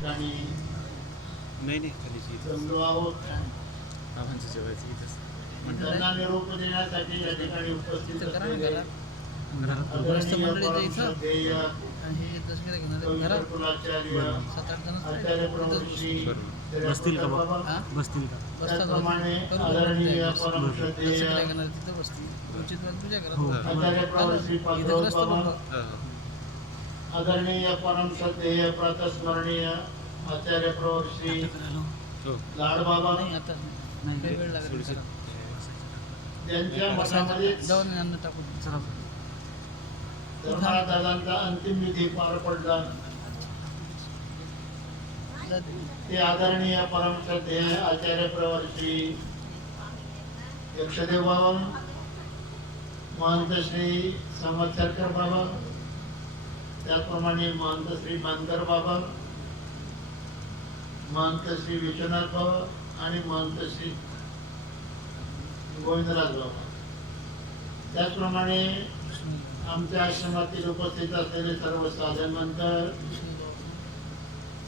नाही नाही आहोत. बाबांचं जेवायचं इथंच त्यांना निरोप देण्यासाठी या ठिकाणी उपस्थित तिथं करा असलेले बसतील का? बसतील का? त्याचप्रमाणे आदरणीय परमश्रद्धेय. आचार्य इथं आदरणीय परमश्रद्धेय प्रातस्मरणीय आचार्य प्रभूश्री लाड बाबा नाही आता नाही काही वेळ लागेल थोडीशी करा. त्यांच्या चला दादांचा अंतिम विधी पार पडला. ते आदरणीय परमश्रद्धेय आचार्य प्रवर श्री यक्षदेव बाबा महंत श्री संवत्सरकर बाबा त्याचप्रमाणे महंत श्री मानकर बाबा महंत श्री विश्वनाथ बाबा आणि महंत श्री गोविंदराज बाबा त्याचप्रमाणे आमच्या आश्रमातील उपस्थित असलेले सर्व साधनवंत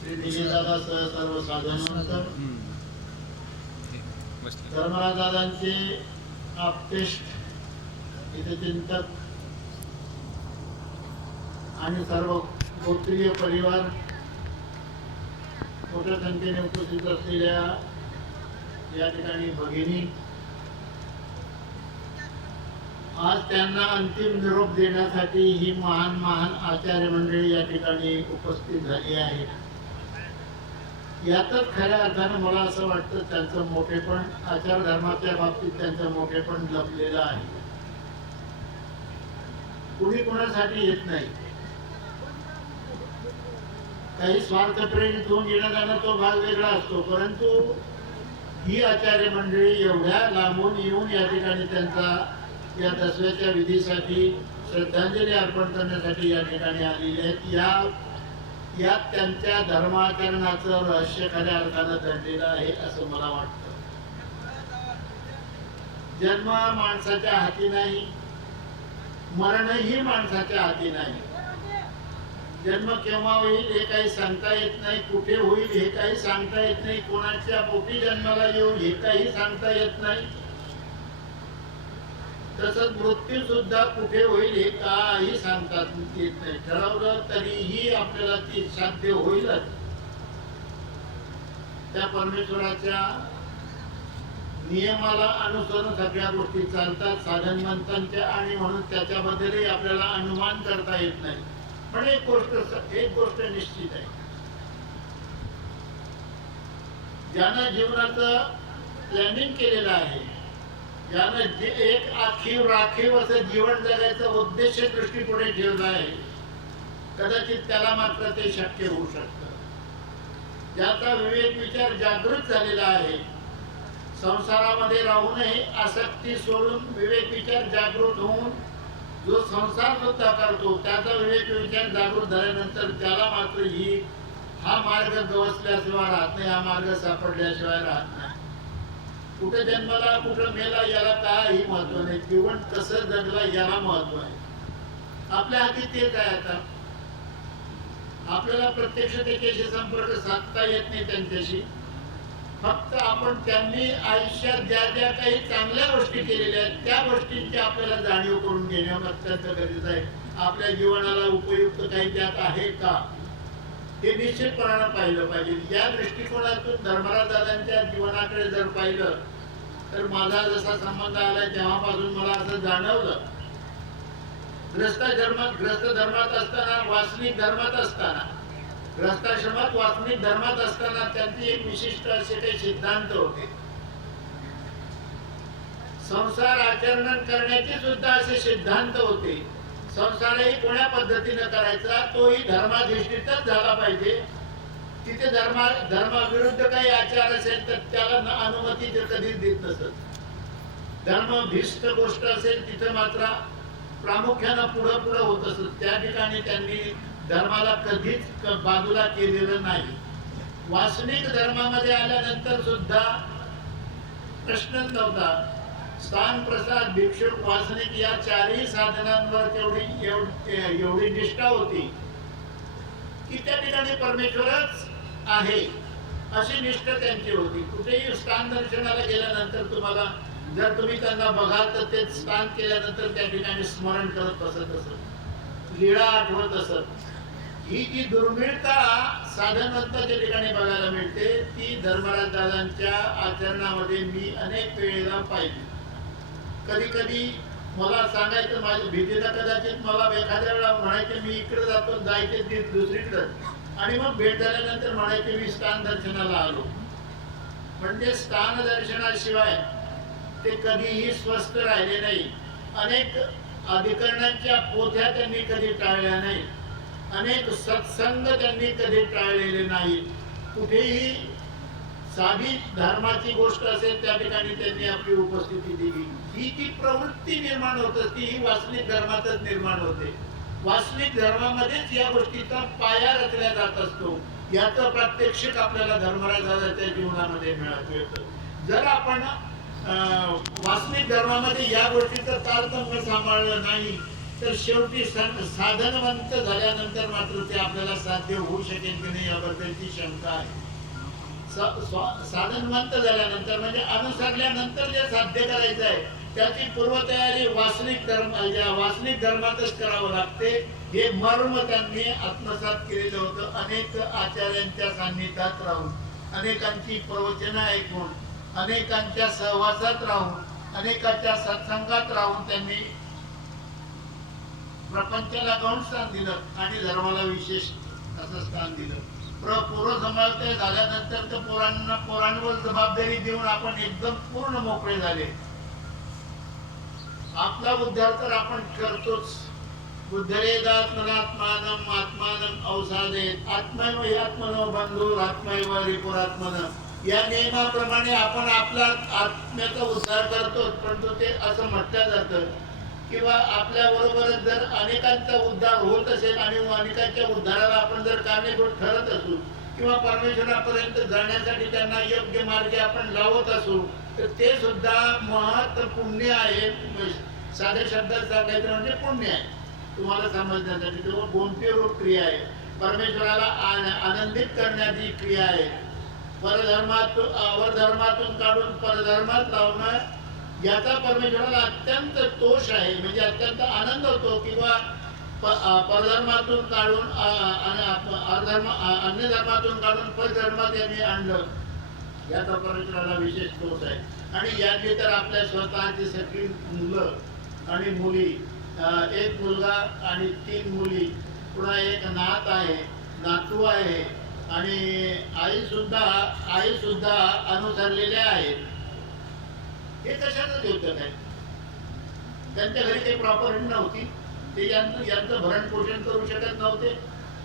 श्री दिलीदादा सह सर्व. हे, बसले धर्मराज दादांचे आप्तेष्ट इथे चिंतक आणि सर्व गोत्रीय परिवार मोठ्या संख्येने उपस्थित असलेल्या या ठिकाणी भगिनी आज त्यांना अंतिम निरोप देण्यासाठी ही महान महान आचार्य मंडळी या ठिकाणी उपस्थित झाली आहे. यातच खऱ्या अर्थानं मला असं वाटतं त्यांचं मोठेपण आचार धर्माच्या बाबतीत त्यांचं मोठेपण लपलेलं आहे. कुणी कोणासाठी येत नाही. काही स्वार्थ प्रेरित होऊन येणं जाणं तो भाग वेगळा असतो. परंतु ही आचार्य मंडळी एवढ्या लांबून येऊन या ठिकाणी त्यांचा या दसव्याच्या विधीसाठी श्रद्धांजली अर्पण करण्यासाठी या ठिकाणी आलेले आहेत. या यात त्यांच्या धर्माचरणाचं रहस्य खऱ्या अर्थानं दडलेलं आहे असं मला वाटतं. जन्म माणसाच्या हाती नाही मरणही माणसाच्या हाती नाही. जन्म केव्हा होईल हे काही सांगता येत नाही कुठे होईल हे काही सांगता येत नाही कोणाच्या पोटी जन्माला येऊ हे काही सांगता येत नाही. तसंच मृत्यू सुद्धा कुठे होईल हे काही सांगता येत नाही. ठरवलं तरीही आपल्याला ती साध्य होईलच. त्या परमेश्वराच्या नियमाला अनुसरून सगळ्या गोष्टी चालतात साधनवंतांच्या आणि म्हणून त्याच्याबद्दलही आपल्याला अनुमान करता येत नाही. पण एक गोष्ट एक गोष्ट निश्चित आहे. ज्यानं जीवनाचं प्लॅनिंग केलेलं आहे ज्यानं जे एक आखीव राखीव असं जीवन जगायचा उद्देश दृष्टीपुढे ठेवला आहे कदाचित त्याला मात्र ते शक्य होऊ शकतं. ज्याचा विवेक विचार जागृत झालेला आहे संसारामध्ये राहूनही आसक्ती सोडून विवेक विचार जागृत होऊन जो संसार सुद्धा करतो त्याचा विवेक विचार जागृत झाल्यानंतर त्याला मात्र ही हा मार्ग गवसल्याशिवाय राहत नाही हा मार्ग सापडल्याशिवाय राहत नाही. कुठे जन्माला कुठं मेला याला काही महत्त्व नाही. जीवन कसं जगला याला महत्त्व आहे. आपल्या हाती ते आहे आता? आपल्याला प्रत्यक्ष त्याच्याशी संपर्क साधता येत नाही त्यांच्याशी. फक्त आपण त्यांनी आयुष्यात ज्या ज्या काही चांगल्या गोष्टी केलेल्या आहेत त्या गोष्टींची आपल्याला जाणीव करून घेणं अत्यंत गरजेचं आहे. आपल्या जीवनाला उपयुक्त काही त्यात आहे का? हे निश्चितपणानं पाहिलं पाहिजे. या दृष्टिकोनातून धर्मराज दादांच्या जीवनाकडे जर पाहिलं तर माझा जसा संबंध आला तेव्हापासून मला असं जाणवलं. ग्रस्त धर्म ग्रस्त धर्मात असताना वासनिक धर्मात असताना ग्रस्ताश्रमात वासनिक धर्मात असताना त्यांचे एक विशिष्ट असे काही सिद्धांत होते. संसार आचरण करण्याचे सुद्धा असे सिद्धांत होते. संसारही कोण्या पद्धतीने करायचा तोही धर्माधिष्ठितच झाला पाहिजे. तिथे धर्मा धर्माविरुद्ध काही आचार असेल तर त्याला अनुमती ते कधीच देत नसत. धर्मभिष्ट गोष्ट असेल तिथे मात्र प्रामुख्यानं पुढं पुढं होत असत. त्या ठिकाणी त्यांनी धर्माला कधीच बाजूला केलेलं नाही. वासनिक धर्मामध्ये आल्यानंतर सुद्धा प्रश्न नव्हता. स्थान प्रसाद भिक्षुक वासनिक या चारही साधनांवर तेवढी एवढी निष्ठा होती की त्या ठिकाणी परमेश्वरच आहे अशी निष्ठा त्यांची होती. कुठेही स्थान दर्शनाला गेल्यानंतर तुम्हाला जर तुम्ही त्यांना बघाल तर ते स्नान केल्यानंतर त्या ठिकाणी स्मरण करत बसत असत. लीळा आठवत असत. ही जी दुर्मिळता साधनवंताच्या ठिकाणी बघायला मिळते ती धर्मराज दादांच्या आचरणामध्ये मी अनेक वेळेला पाहिली. कधी कधी मला सांगायचं माझ्या भीतीला कदाचित मला एखाद्या वेळा म्हणायचे मी इकडे जातो जायचे ती दुसरीकडे. आणि मग भेट झाल्यानंतर म्हणायचे मी स्थान दर्शनाला आलो. म्हणजे स्थान दर्शनाशिवाय ते कधीही स्वस्थ राहिले नाही. अनेक अधिकरणांच्या पोथ्या त्यांनी कधी टाळल्या नाही अनेक सत्संग त्यांनी कधी टाळलेले नाहीत कुठेही साधी धर्माची गोष्ट असेल त्या ठिकाणी त्यांनी आपली उपस्थिती दिली. ही जी प्रवृत्ती निर्माण होत असते ही वास्तविक धर्मातच निर्माण होते. वास्तविक धर्मामध्येच या गोष्टीचा पाया रचल्या जात असतो. याचं प्रात्यक्षिक आपल्याला धर्मराजाच्या जीवनामध्ये मिळत. येतं जर आपण अं, वास्तविक धर्मामध्ये या गोष्टीचं तारतम्य सांभाळलं नाही तर शेवटी साधनवंत झाल्यानंतर मात्र ते आपल्याला साध्य होऊ शकेल की नाही याबद्दलची शंका आहे. साधनवंत झाल्यानंतर म्हणजे अनुसरल्यानंतर जे साध्य करायचं आहे त्याची पूर्वतयारी वासनिक धर्म वासनिक धर्मातच करावं लागते. हे मर्म त्यांनी आत्मसात केलेलं होतं. अनेक आचार्यांच्या सान्निध्यात राहून अनेकांची प्रवचनं ऐकून अनेकांच्या सहवासात राहून अनेकांच्या सत्संगात राहून त्यांनी प्रपंचाला गौण स्थान दिलं आणि धर्माला विशेष असं स्थान दिलं. प्र पूर्व समाजते झाल्यानंतर तर पोरांना पोरांवर जबाबदारी देऊन आपण एकदम पूर्ण मोकळे झाले. आपला उद्धार तर आपण करतोच. बुद्धरेदात्मनात्मानम आत्मानम अवसादेत आत्मैव आत्मनो बंधू आत्मैव रिपुरात्मन या नियमाप्रमाणे आपण आपला आत्म्याचा उद्धार करतो परंतु ते असं म्हटलं जातं किंवा आपल्या बरोबरच जर अनेकांचा उद्धार होत असेल आणि अनेकांच्या उद्धाराला आपण जर कारणीभूत ठरत असू किंवा परमेश्वरापर्यंत जाण्यासाठी त्यांना योग्य मार्गे आपण लावत असू तर ते सुद्धा महत् पुण्य आहे. साध्या शब्दात सांगायचं म्हणजे पुण्य आहे. तुम्हाला समजण्यासाठी किंवा कोणती रूप क्रिया आहे. परमेश्वराला आनंदित करण्याची क्रिया आहे. परधर्मातून अवधर्मातून काढून परधर्मात लावणं याचा परमेश्वराला अत्यंत तोष आहे. म्हणजे अत्यंत आनंद होतो किंवा परधर्मातून काढून अधर्म अन्य धर्मातून काढून परधर्मात यांनी आणलं. याचा परमेश्वराला विशेष तोष आहे. आणि यांनी तर आपल्या स्वतःची सगळी मुलं आणि मुली एक मुलगा आणि तीन मुली पुन्हा एक नात आहे नातू आहे. आणि आई सुद्धा आई सुद्धा अनुसरलेल्या आहेत. हे कशाचं द्योतक आहे? त्यांच्या घरी ते प्रॉपर नव्हती. ते यांचं यांचं भरण पोषण करू शकत नव्हते.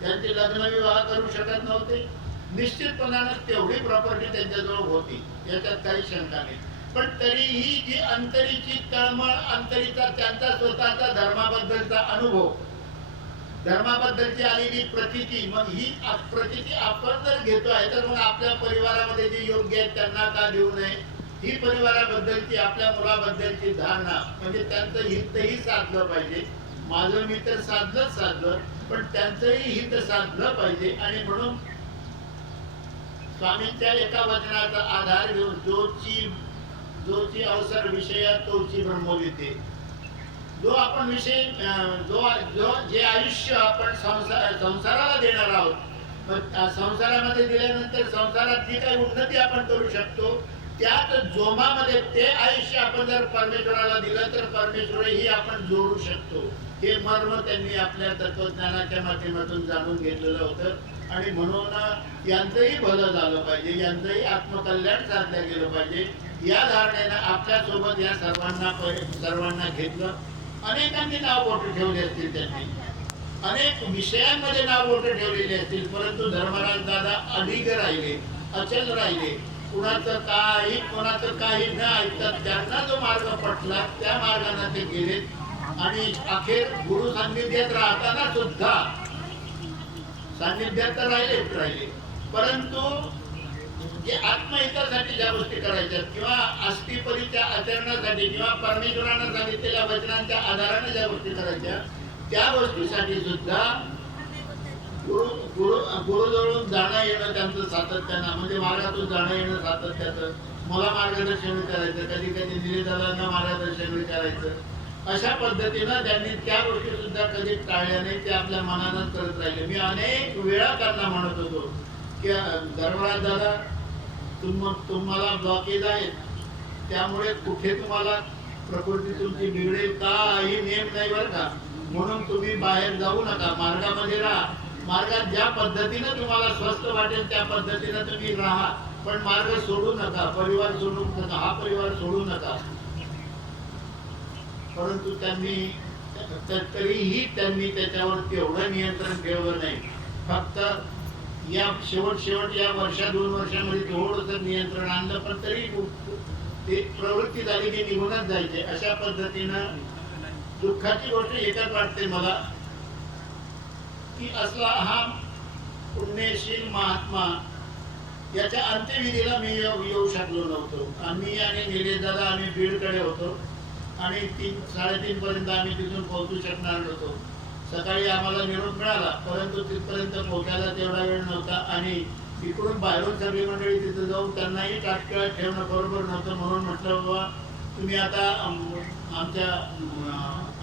त्यांचे लग्न विवाह करू शकत नव्हते. निश्चितपणानं तेवढी प्रॉपर्टी त्यांच्याजवळ होती. याच्यात काही शंका नाही. पण तरीही जी अंतरीची तळमळ अंतरीचा त्यांचा स्वतःचा धर्माबद्दलचा अनुभव धर्माबद्दलची आलेली प्रतिती मग ही प्रतिती आपण जर घेतो आहे तर मग आपल्या परिवारामध्ये जे योग्य आहेत त्यांना का देऊ नये? ही परिवाराबद्दलची आपल्या मुलाबद्दलची धारणा म्हणजे त्यांचं हितही साधलं पाहिजे. माझं मी तर साधलंच साधलं पण त्यांचंही हित साधलं पाहिजे. आणि म्हणून स्वामींच्या एका वचनाचा आधार घेऊन जोची जोची अवसर विषया तोची ब्रह्मविते जो आपण विषय जो जो जे आयुष्य आपण संसार संसाराला देणार आहोत संसारामध्ये दिल्यानंतर संसारात जी काही उन्नती आपण करू शकतो त्यात जोमामध्ये ते आयुष्य आपण जर परमेश्वराला दिलं तर परमेश्वरही आपण जोडू शकतो. हे मर्म त्यांनी आपल्या तत्वज्ञानाच्या माध्यमातून जाणून घेतलेलं होतं. आणि म्हणून यांचंही भलं झालं पाहिजे यांचंही आत्मकल्याण साधलं गेलं पाहिजे. या धारणेनं आपल्यासोबत या सर्वांना सर्वांना घेतलं. अनेकांनी नाव बोट ठेवले असतील त्यांनी. अनेक विषयांमध्ये नाव बोट ठेवलेली असतील परंतु धर्मराज दादा अडिग राहिले अचल राहिले. कुणाचं काही कोणाचं काही न ऐकतात त्यांना जो मार्ग पटला त्या मार्गाने ते गेले. आणि अखेर गुरु सान्निध्यात राहताना सुद्धा सान्निध्यात तर राहिलेच राहिले. परंतु जे आत्महितासाठी ज्या गोष्टी करायच्या किंवा अस्थीपरीच्या आचरणासाठी किंवा परमेश्वरानं सांगितलेल्या वचनांच्या आधाराने ज्या गोष्टी करायच्या त्या गोष्टीसाठी सुद्धा गुरु गुरु गुरुजवळून जाणं येणं त्यांचं सातत्यानं म्हणजे मार्गातून जाणं येणं सातत्याचं. मला मार्गदर्शन करायचं कधी कधी निवेदनांना मार्गदर्शन करायचं. अशा पद्धतीनं त्यांनी त्या गोष्टी सुद्धा कधी टाळल्या नाही ते आपल्या मनानच करत राहिले. मी अनेक वेळा त्यांना म्हणत होतो की धर्मराज दादा तुम तुम्हाला ब्लॉकेज आहेत. त्यामुळे कुठे तुम्हाला प्रकृती तुमची बिघडेल काही नेम नाही बरं का. म्हणून तुम्ही बाहेर जाऊ नका. मार्गामध्ये राहा. मार्गात ज्या पद्धतीनं तुम्हाला स्वस्त वाटेल त्या पद्धतीनं तुम्ही राहा. पण मार्ग सोडू नका परिवार सोडू नका हा परिवार सोडू नका. परंतु त्यांनी तरीही त्यांनी त्याच्यावर तेवढं नियंत्रण ठेवलं नाही. फक्त या शेवट शेवट या वर्षा दोन वर्षामध्ये थोडंसं नियंत्रण आणलं पण तरी ते प्रवृत्ती झाली की निघूनच जायचे. अशा पद्धतीनं दुःखाची गोष्ट एकच वाटते मला. की असला हा पुण्यशील महात्मा याच्या अंत्यविधीला मी येऊ येऊ शकलो नव्हतो. आम्ही आणि निलेश दादा आम्ही बीडकडे होतो आणि तीन साडेतीन पर्यंत आम्ही तिथून पोहोचू शकणार नव्हतो. सकाळी आम्हाला निरोप मिळाला परंतु तिथपर्यंत पोहोचायला तेवढा वेळ नव्हता आणि इकडून बाहेरून सगळी मंडळी तिथं जाऊन त्यांनाही टाटकळत ठेवणं बरोबर नव्हतं. म्हणून म्हटलं बाबा तुम्ही आता आमच्या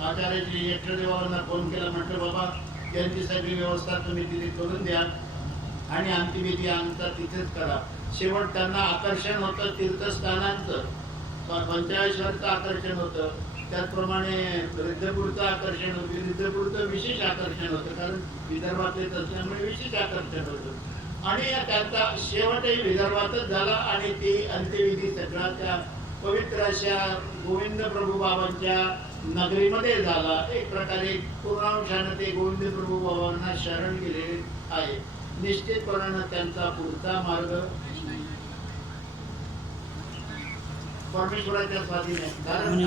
आचार्याची यक्षदेवांना फोन केला. म्हटलं बाबा त्यांची सगळी व्यवस्था तुम्ही तिथे करून द्या. आणि अंतिमिती आमचा तिथेच करा. शेवट त्यांना आकर्षण होतं तीर्थस्थानांचं. प- आकर्षण होतं. त्याचप्रमाणे रिद्धपूरचं आकर्षण होतं. रिद्धपूरचं विशेष आकर्षण होतं कारण विदर्भातलेच असल्यामुळे विशेष आकर्षण होतं. आणि त्यांचा शेवटही विदर्भातच झाला आणि ती अंत्यविधी सगळा त्या पवित्र अशा गोविंद प्रभू बाबांच्या नगरीमध्ये झाला. एक प्रकारे पूर्णांशानं ते गोविंद प्रभू बाबांना शरण गेलेले आहे. निश्चितपणानं त्यांचा पुढचा मार्ग परमेश्वराच्या स्वाधीन आहे. कारण